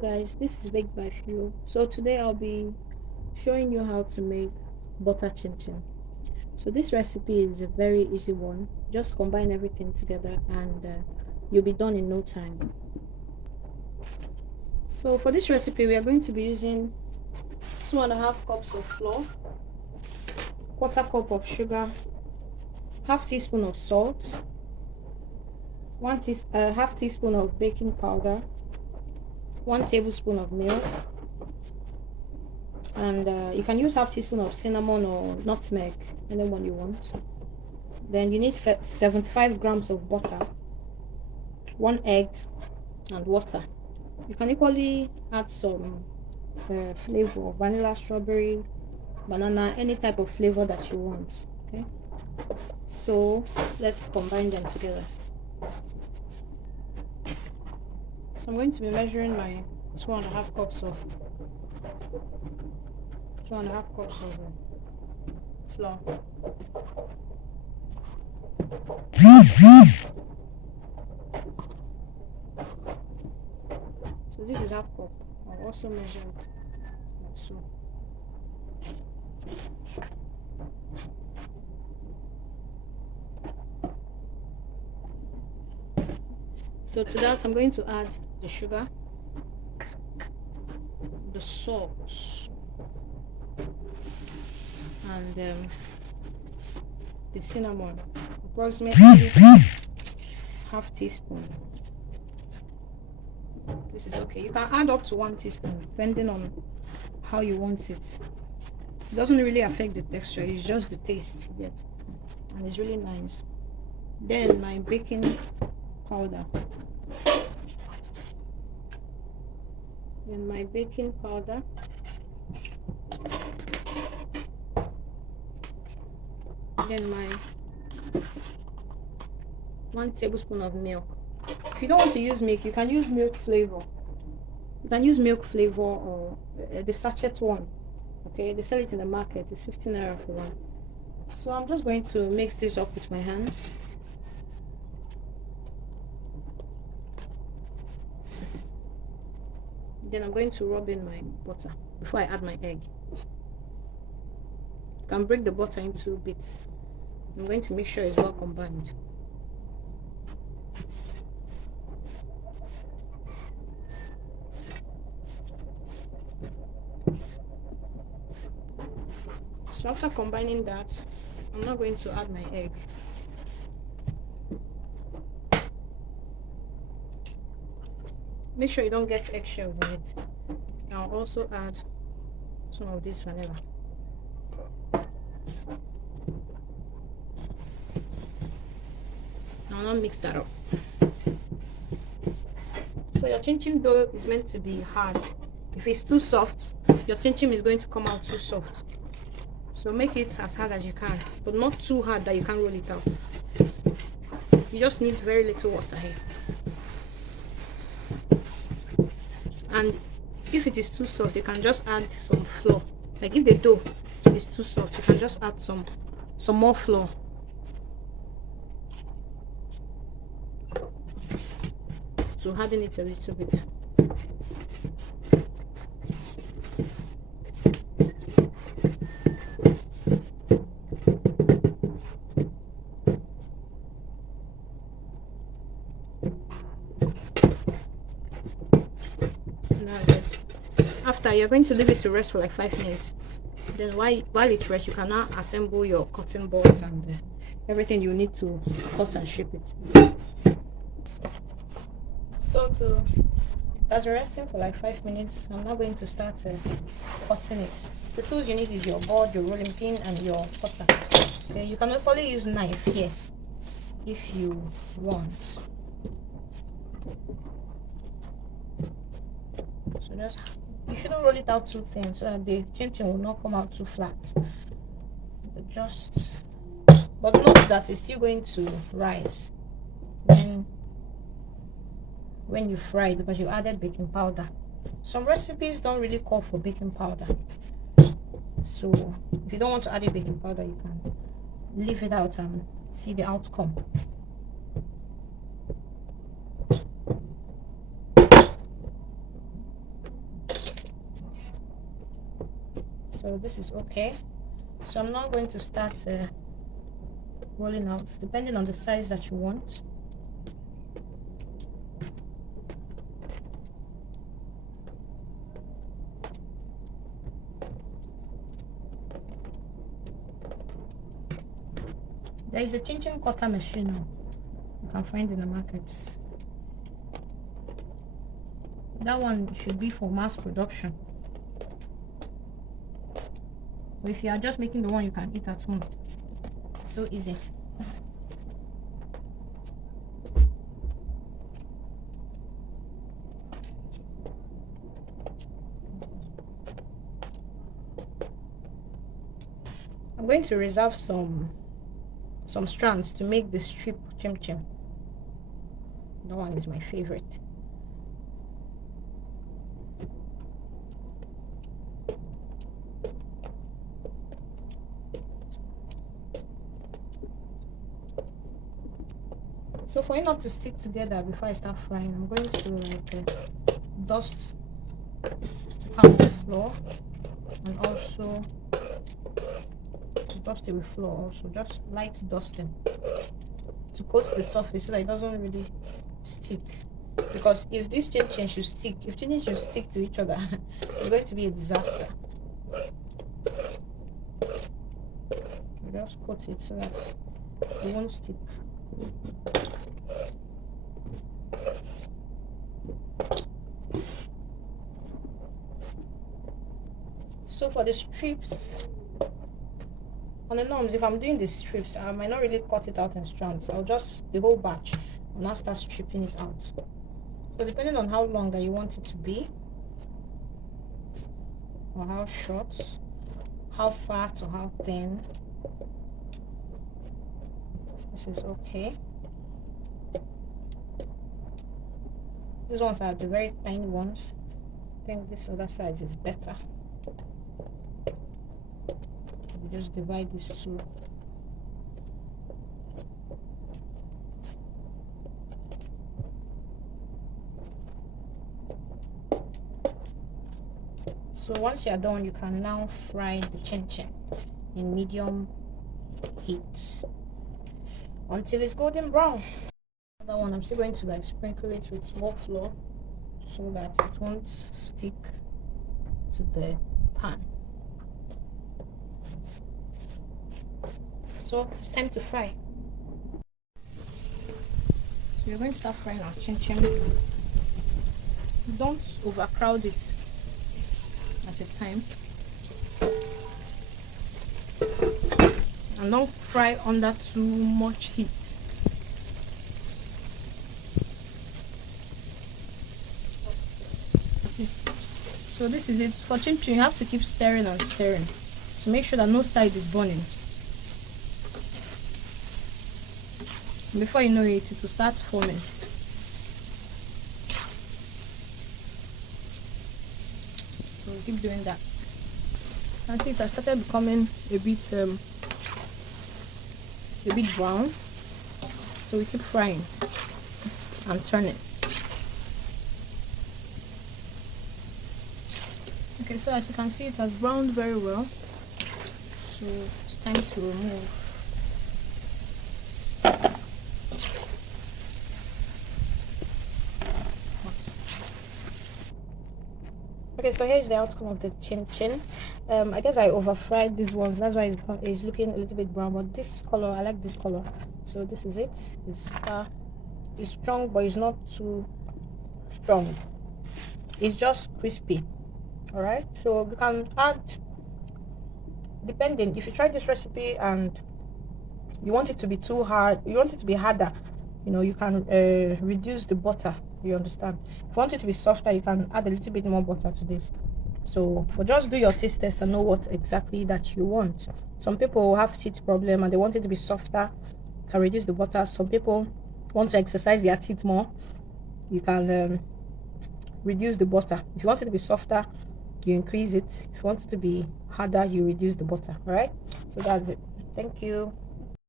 Guys, this is Baked by Philo. So today I'll be showing you how to make butter chin chin. So this recipe is a very easy one. Just combine everything together and you'll be done in no time. So for this recipe we are going to be using 2.5 cups of flour, quarter cup of sugar, half teaspoon of salt, half teaspoon of baking powder, 1 tablespoon of milk, and you can use half teaspoon of cinnamon or nutmeg, anyone you want. Then you need 75 grams of butter, 1 egg, and water. You can equally add some flavor, vanilla, strawberry, banana, any type of flavor that you want. Okay, so let's combine them together. So I'm going to be measuring my 2.5 cups of flour. So this is half cup. I'll also measure it like so. So to that I'm going to add the sugar, the salt, and the cinnamon, approximately half teaspoon. This is okay. You can add up to 1 teaspoon depending on how you want it. It doesn't really affect the texture, it's just the taste you get, and it's really nice. Then my baking powder. Then my 1 tablespoon of milk. If you don't want to use milk, you can use milk flavor. You can use milk flavor or the sachet one. Okay, they sell it in the market. It's 15 naira for one. So I'm just going to mix this up with my hands. Then I'm going to rub in my butter before I add my egg. You can break the butter into bits. I'm going to make sure it's well combined. So after combining that, I'm now going to add my egg. Make sure you don't get eggshells in it. I'll also add some of this vanilla. I'll now mix that up. So your chin chin dough is meant to be hard. If it's too soft, your chin chin is going to come out too soft. So make it as hard as you can, but not too hard that you can't roll it out. You just need very little water here. And if it is too soft, you can just add some flour. Like if the dough is too soft, you can just add some more flour. So harden it a little bit. After, you're going to leave it to rest for like 5 minutes. Then while it rests, you can now assemble your cutting boards and everything you need to cut and shape it. So that's resting for like 5 minutes. I'm now going to start cutting it. The tools you need is your board, your rolling pin, and your cutter. Okay, you can only use knife here if you want. So you shouldn't roll it out too thin so that the chin chin will not come out too flat. But note that it's still going to rise when you fry it because you added baking powder. Some recipes don't really call for baking powder. So if you don't want to add a baking powder, you can leave it out and see the outcome. So this is okay. So I'm now going to start rolling out depending on the size that you want. There is a chin chin cutter machine now you can find in the market. That one should be for mass production. But if you are just making the one you can eat at home, so easy. I'm going to reserve some strands to make the strip chim chim. That one is my favorite. So for it not to stick together before I start frying, I'm going to dust the pan with flour and also dust it with flour, also just light dusting to coat the surface so that it doesn't really stick. Because if this chin chin should stick, if chin chin should stick to each other, it's going to be a disaster. Just coat it so that it won't stick. So for the strips, on the norms, if I'm doing the strips, I might not really cut it out in strands. I'll just the whole batch and now start stripping it out. So depending on how long that you want it to be, or how short, how fat or how thin, this is okay. These ones are the very tiny ones. I think this other size is better. We just divide these two. So once you're done, you can now fry the chin chin in medium heat until it's golden brown. That one I'm still going to like sprinkle it with small flour so that it won't stick to the pan. So it's time to fry. So we're going to start frying our chin chin. Don't overcrowd it at a time, and don't fry under too much heat. Okay. So this is it. For chin chin, you have to keep stirring and stirring to make sure that no side is burning. Before you know it, it will start forming. So keep doing that. I see it has started becoming a bit brown. So we keep frying and turning. Okay, so as you can see, it has browned very well. So it's time to remove. Okay, so here's the outcome of the chin chin. I guess I over fried these ones, that's why it's looking a little bit brown, but this color, I like this color. So this is it. It's strong, but it's not too strong. It's just crispy. All right, so you can add, depending, if you try this recipe and you want it to be too hard, you want it to be harder, you know, you can reduce the butter. You understand? If you want it to be softer, you can add a little bit more butter to this. So, but just do your taste test and know what exactly that you want. Some people have teeth problem and they want it to be softer, can reduce the butter. Some people want to exercise their teeth more, you can reduce the butter. If you want it to be softer, you increase it. If you want it to be harder, you reduce the butter. All right, so that's it. Thank you.